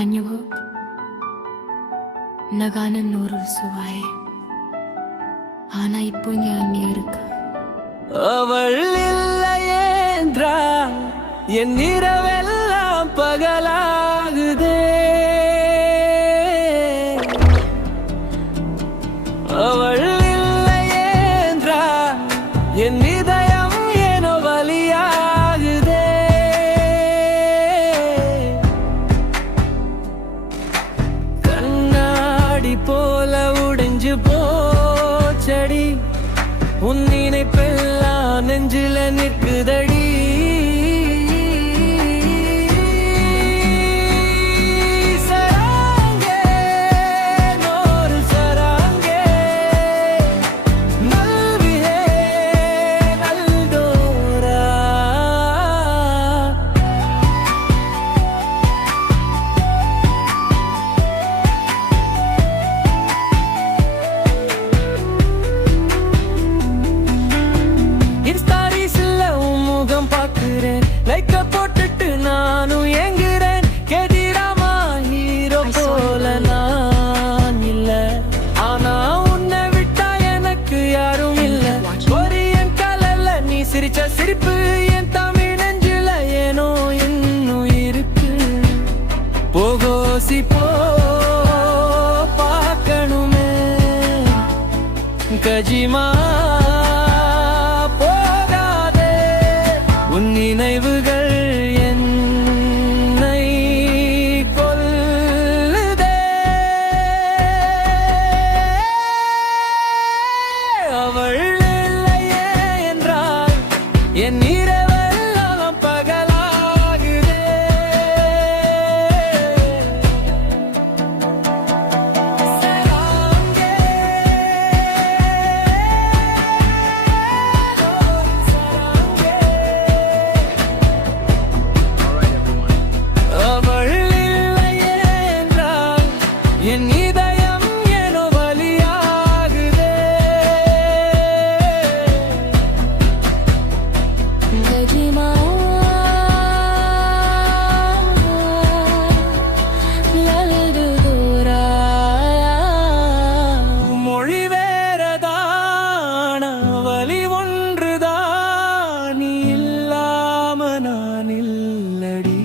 Hanyago naganan nurul suwaye ஆனா இப்போ இங்க அங்கே இருக்க அவள் இல்லையே என்றால் என் இரவெல்லாம் பகலாகுதே. அவள் இல்லையே என்றால் என் இதயம் ஏனோ வலியாகுதே. கண்ணாடி போல உடைஞ்சு போச்சடி உன் நினைப்பெல்லாம் நெஞ்சில நிற்குதடி. லைக்க போட்டுட்டு நானும் ஏங்குறேன். கெதிராமா ஹீரோ போல நான் இல்ல, ஆனா உன்னை விட்டா எனக்கு யாரும் இல்ல. கொரியன் கலர்ல நீ சிரிச்ச சிரிப்பு என் தமிழ் நெஞ்சில ஏனோ இன்னும் இருக்கு. போகோசி போ பார்க்கணுமே கஜிமா நினைவுகள் என்னை கொல்லுதே. அவள் இல்லையே என்றால் என் இரவெல்லாம் பகலாகுதே. என் இதயம் ஏனோ வலியாகுதே. கஜிமா லல்து தூராயா மொழி வேறதான வலி ஒன்றுதான், நீ இல்லாம நான் இல்லடி.